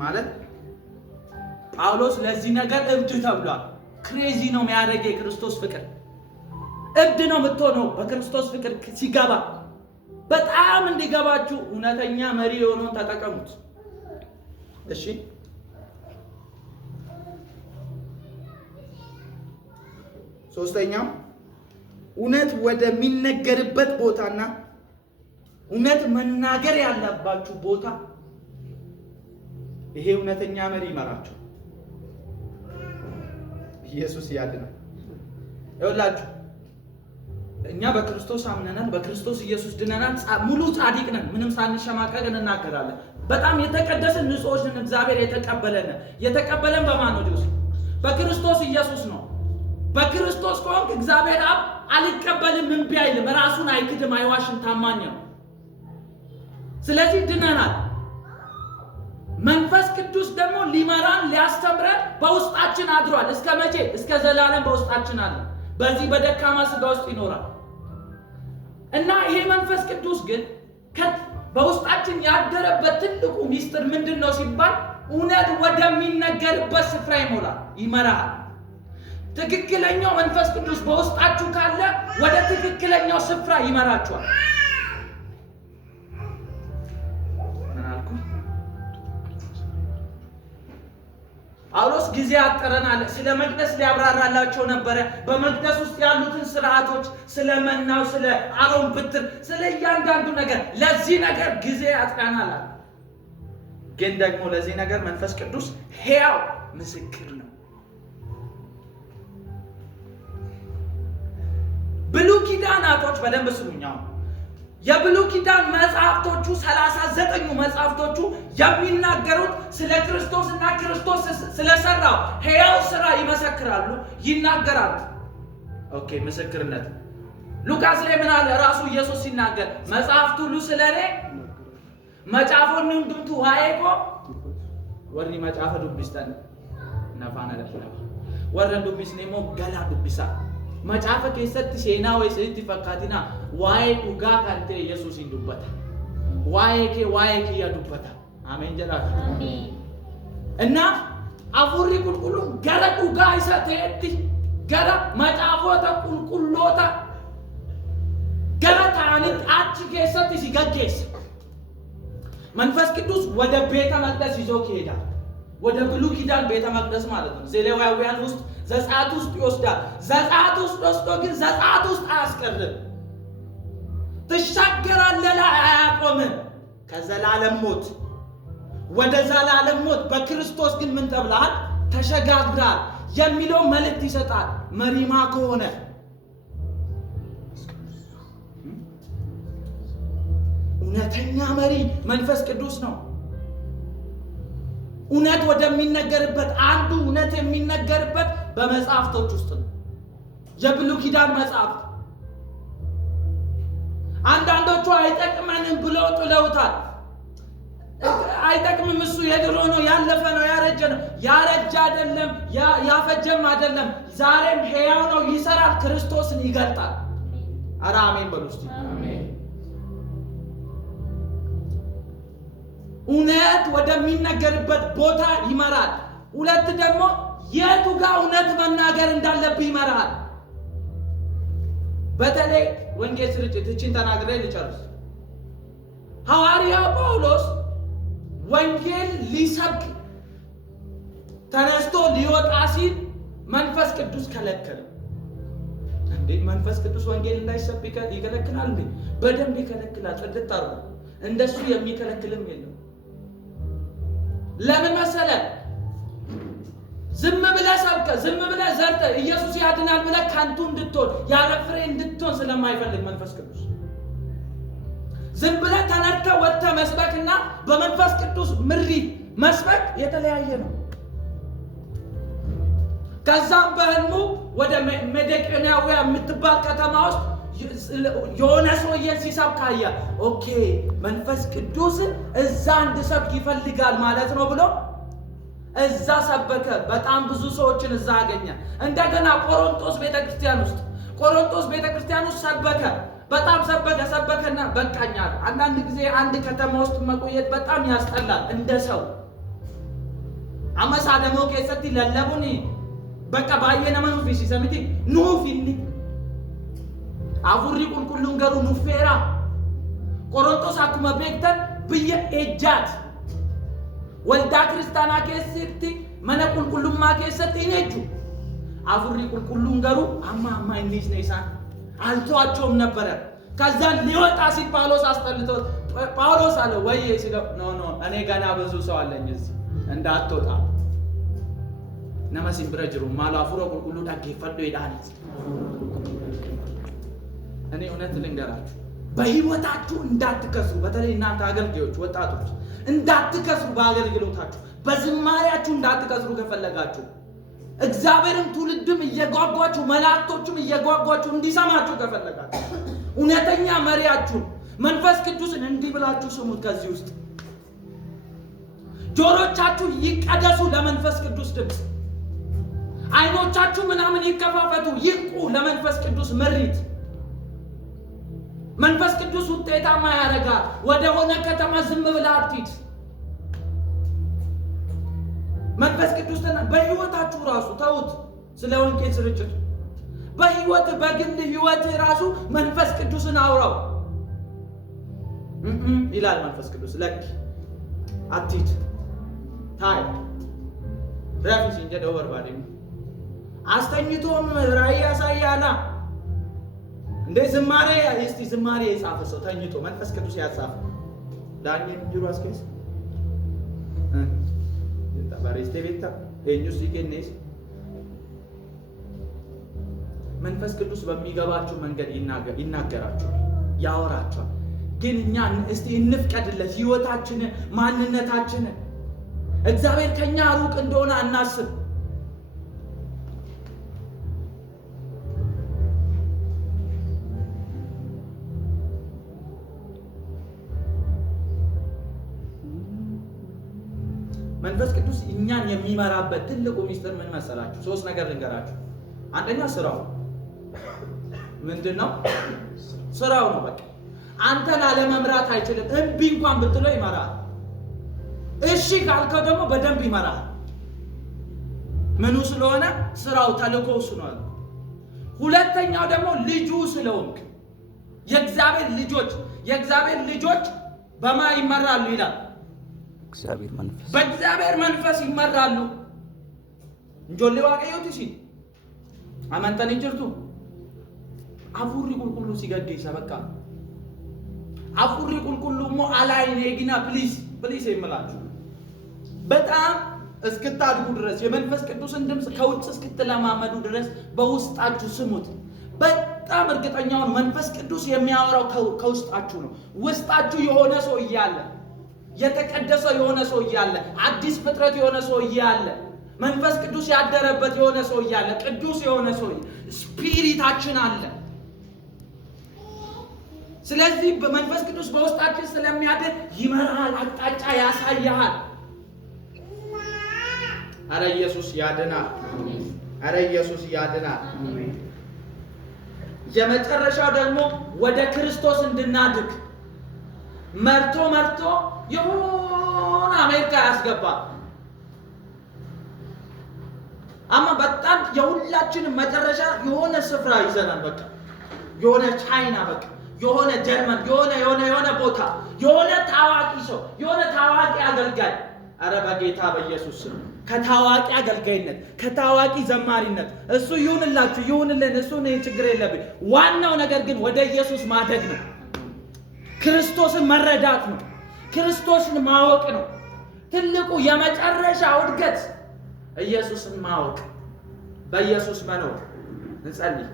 ማለት ጳውሎስ ለዚህ ነገር እብድ ተብሏል። ክሬዚ ነው የሚያደርግ የክርስቶስ ፍቅር። እብድ ነው የምትሆነው በክርስቶስ ፍቅር ሲገባ። በጣም እንዲገባችሁ እውነተኛ መሪ የሆነውን ተጠቀሙት። እሺ ሶስተኛው እውነት ወደሚነገርበት ቦታና እውነት መናገር ያለባችሁ ቦታ ይሄ እውነተኛ መሪ ይመራችሁ። ኢየሱስ ያድናል። ይኸውላችሁ እኛ በክርስቶስ አምነናል፣ በክርስቶስ ኢየሱስ ድነናል፣ ሙሉ ጻድቅ ነን። ምንም ሳንሸማቀቅ እንናገራለን። በጣም የተቀደስን ንጹሖች ነን። እግዚአብሔር የተቀበለን በማን ነው? በክርስቶስ ኢየሱስ ነው። በክርስቶስ ከሆንክ እግዚአብሔር አብ አልቀበልም እምቢ አይልም። ራሱን አይክድም፣ አይዋሽም፣ ታማኝ ነው። ስለዚህ ድነናል። መንፈስ ቅዱስ ደግሞ ሊመራን ሊያስተምረን በውስጣችን አድሯል። እስከ መቼ? እስከ ዘላለም በውስጣችን አለ። በዚህ በደካማ ስጋ ውስጥ ይኖራል እና ይሄ መንፈስ ቅዱስ ግን በውስጣችን ያደረበት ትልቁ ሚስጥር ምንድነው ሲባል እውነት ወደሚነገርበት ስፍራ ይመራል። ትክክለኛው መንፈስ ቅዱስ በውስጣችሁ ካለ ወደ ትክክለኛው ስፍራ ይመራችኋል። ጳውሎስ ጊዜ አጠረናል። ስለ መቅደስ ሊያብራራላቸው ነበረ። በመቅደስ ውስጥ ያሉትን ስርዓቶች፣ ስለ መናው፣ ስለ አሮን ብትር፣ ስለ እያንዳንዱ ነገር ለዚህ ነገር ጊዜ አጥረናል። ግን ደግሞ ለዚህ ነገር መንፈስ ቅዱስ ሕያው ምስክር ነው። ብሉይ ኪዳናቶች በደንብ ስሙኛው። የብሉይ ኪዳን መጽሐፍቶቹ 39ኙ መጽሐፍቶቹ የሚናገሩት ስለ ክርስቶስና ክርስቶስ ስለሰራው ሕያው ስራ ይመሰክራሉ፣ ይናገራሉ። ኦኬ ምስክርነት ሉቃስ ላይ ምን አለ? ራሱ ኢየሱስ ሲናገር መጽሐፍቱ ሁሉ ስለኔ መጻፎን እንድምቱ ዋይቆ ወሪ መጻፈ ዱብስተን ነፋና ለፍላ ወረን ዱብስኔሞ ገላ ዱብሳ መጻፈ ከሰት ሴና ወይ ሰይት ፈካቲና ዋይ ዱጋ ካንተ ኢየሱስ ይዱበታ ዋይ ያዱበታ አሜን ጀላታ አሜን። እና አፉሪ ቁልቁሉ ገረ ዱጋ ይሰተቲ ገረ መጻፎታ ቁልቁሎታ ገረ ታንት አጭ ከሰት ሲገገስ መንፈስ ቅዱስ ወደ ቤተ መቅደስ ይዞ ይሄዳል። ወደ ብሉይ ኪዳን ቤተ መቅደስ ማለት ነው። ዘሌዋውያን ውስጥ ዘጸአት ውስጥ ይወስዳል። ዘጸአት ውስጥ ወስዶ ግን ዘጸአት ውስጥ አያስቀርም። ትሻገራለህ፣ አያቆምም። ከዘላለም ሞት ወደ ዘላለም ሞት በክርስቶስ ግን ምን ተብለሃል? ተሸጋግራል የሚለው መልእክት ይሰጣል። መሪማ ከሆነ እውነተኛ መሪ መንፈስ ቅዱስ ነው። እውነት ወደሚነገርበት አንዱ እውነት የሚነገርበት በመጽሐፍቶች ውስጥ ነው። የብሉይ ኪዳን መጽሐፍት አንዳንዶቹ አይጠቅመንም ብለው ጥለውታል። አይጠቅምም፣ እሱ የድሮ ነው፣ ያለፈ ነው፣ ያረጀ ነው። ያረጀ አይደለም፣ ያፈጀም አይደለም። ዛሬም ሕያው ነው፣ ይሰራል፣ ክርስቶስን ይገልጣል። ኧረ አሜን በሉ እስቲ። አሜን። እውነት ወደሚነገርበት ቦታ ይመራል። ሁለት ደግሞ የቱ ጋር እውነት መናገር እንዳለብህ ይመራል። በተለይ ወንጌል ስርጭት እቺን ተናግሬ ልጨርስ። ሐዋርያው ጳውሎስ ወንጌል ሊሰብክ ተነስቶ ሊወጣ ሲል መንፈስ ቅዱስ ከለከለ። እንዴ መንፈስ ቅዱስ ወንጌል እንዳይሰብክ ይከለክላል እንዴ? በደንብ ይከለክላል። ጽድት አርጎ እንደሱ የሚከለክልም የለም። ለምን መሰለ? ዝም ብለህ ሰብከ፣ ዝም ብለህ ዘርተ ኢየሱስ ያድናል ብለህ ካንቱ እንድትሆን ያለ ፍሬ እንድትሆን ስለማይፈልግ መንፈስ ቅዱስ ዝም ብለህ ተነድተህ ወጥተህ መስበክና በመንፈስ ቅዱስ ምሪት መስበክ የተለያየ ነው። ከዛም በህልሙ ወደ ሜዴቅያውያ የምትባል ከተማ ውስጥ የሆነ ሰውዬን ሲሰብክ አየ። ኦኬ መንፈስ ቅዱስ እዛ እንድሰብክ ይፈልጋል ማለት ነው ብሎ እዛ ሰበከ። በጣም ብዙ ሰዎችን እዛ አገኘ። እንደገና ቆሮንቶስ ቤተክርስቲያን ውስጥ ሰበከ። በጣም ሰበከና በቃኛል። አንዳንድ ጊዜ አንድ ከተማ ውስጥ መቆየት በጣም ያስጠላል እንደ ሰው። አመሳ ደሞ ከሰቲ ለለቡኒ በቃ ባየነ ማን ፊሲ ሰምቲ ኑ ፊኒ አፉሪ ቁልቁሉን ገሩ ኑፌራ ቆሮንቶስ አኩማ ቤክተን ብየ ኤጃት ወልዳ ክርስቲያና ከሰቲ መነ ቁልቁሉማ ከሰቲ ነጁ አፉሪ ቁልቁሉን ገሩ አማ ኢንግሊዝ ነይሳን አልተዋቸውም ነበር ከዛ ሊወጣ ሲል ጳውሎስ አስጠልቶ ጳውሎስ አለ ወይ ሲለው ኖ እኔ ገና ብዙ ሰው አለኝ እዚህ እንዳትወጣ ነማሲን ብረጅሩ ማሉ አፉሮ ቁልቁሉ ታገፈዶ ይዳል እኔ እውነት ልንገራችሁ በህይወታችሁ እንዳትከስሩ በተለይ እናንተ አገልጋዮች ወጣቶች እንዳትከስሩ በአገልግሎታችሁ በዝማሬያችሁ እንዳትከስሩ ከፈለጋችሁ እግዚአብሔርን ትውልድም እየጓጓችሁ መላእክቶችም እየጓጓችሁ እንዲሰማችሁ ከፈለጋችሁ እውነተኛ መሪያችሁ መንፈስ ቅዱስን እንዲህ ብላችሁ ስሙት ከዚህ ውስጥ ጆሮቻችሁ ይቀደሱ ለመንፈስ ቅዱስ ድምጽ አይኖቻችሁ ምናምን ይከፋፈቱ ይንቁ ለመንፈስ ቅዱስ ምሪት መንፈስ ቅዱስ ውጤታማ ያደርጋል ወደ ሆነ ከተማ ዝም ብለህ አትሂድ መንፈስ ቅዱስ በህይወታችሁ ራሱ ተውት ስለ ወንጌል ስርጭት በህይወት በግል ህይወት ራሱ መንፈስ ቅዱስን አውራው ይላል መንፈስ ቅዱስ ለክ አትሂድ ታይ ራፊስ እንጀደው በርባዴ አስተኝቶም ራእይ ያሳያና እንደ ዝማሬ እስቲ ዝማሬ የጻፈ ሰው ተኝቶ መንፈስ ቅዱስ ያጻፈ ዳንኤል ጅሩ አስከስ ባሪስቴ ቤታ እኙስ ይገነስ መንፈስ ቅዱስ በሚገባችሁ መንገድ ይናገራችኋል ያወራችኋል ግን እኛ እስቲ እንፍቀድለት ህይወታችንን ማንነታችንን እግዚአብሔር ከኛ ሩቅ እንደሆነ አናስብ መንፈስ ቅዱስ እኛን የሚመራበት ትልቁ ሚስጥር ምን መሰላችሁ ሶስት ነገር ልንገራችሁ አንደኛ ስራው ምንድነው ስራው ነው በቃ አንተን አለመምራት አይችልም እምቢ እንኳን ብትለው ይመራል እሺ ካልከው ደግሞ በደንብ ይመራል ምኑ ስለሆነ ስራው ተልኮው ስለሆነ ሁለተኛው ደግሞ ልጁ ስለሆንክ የእግዚአብሔር ልጆች በማ ይመራሉ ይላል በእግዚአብሔር መንፈስ ይመራሉ እንጆሌ ዋቀዮት ሲል አማንተን እንጅርቱ አፉሪ ቁልቁሉ ሲገደይሳ በቃ አፉሪ ቁልቁሉ ሞ አላይኔ ግና ፕሊዝ ይመላችሁ በጣም እስክታድጉ ድረስ የመንፈስ ቅዱስን ድምጽ ከውጭ እስክትለማመዱ ድረስ በውስጣችሁ ስሙት በጣም እርግጠኛውን መንፈስ ቅዱስ የሚያወራው ከውስጣችሁ ነው ውስጣችሁ የሆነ ሰው ይያለ የተቀደሰ የሆነ ሰው ይያለ አዲስ ፍጥረት የሆነ ሰው ይያለ መንፈስ ቅዱስ ያደረበት የሆነ ሰው ይያለ ቅዱስ የሆነ ሰው ስፒሪታችን አለ ስለዚህ በመንፈስ ቅዱስ በውስጣችን ስለሚያድር ይመራል አቅጣጫ ያሳያል አረ ኢየሱስ ያድናል አሜን የመጨረሻው ደግሞ ወደ ክርስቶስ እንድናድግ መርቶ የሆነ አሜሪካ ያስገባል አማ በጣም የሁላችንም መጨረሻ የሆነ ስፍራ ይዘናል በቃ የሆነ ቻይና በቃ የሆነ ጀርመን የሆነ ቦታ የሆነ ታዋቂ ሰው የሆነ ታዋቂ አገልጋይ አረ በጌታ በኢየሱስ ስም ከታዋቂ አገልጋይነት ከታዋቂ ዘማሪነት እሱ ይሁንልን እሱ ነው ችግር የለብኝ ዋናው ነገር ግን ወደ ኢየሱስ ማደግ ነው ክርስቶስን መረዳት ነው ክርስቶስን ማወቅ ነው ትልቁ የመጨረሻው እድገት ኢየሱስን ማወቅ በኢየሱስ መኖር እንጸልይ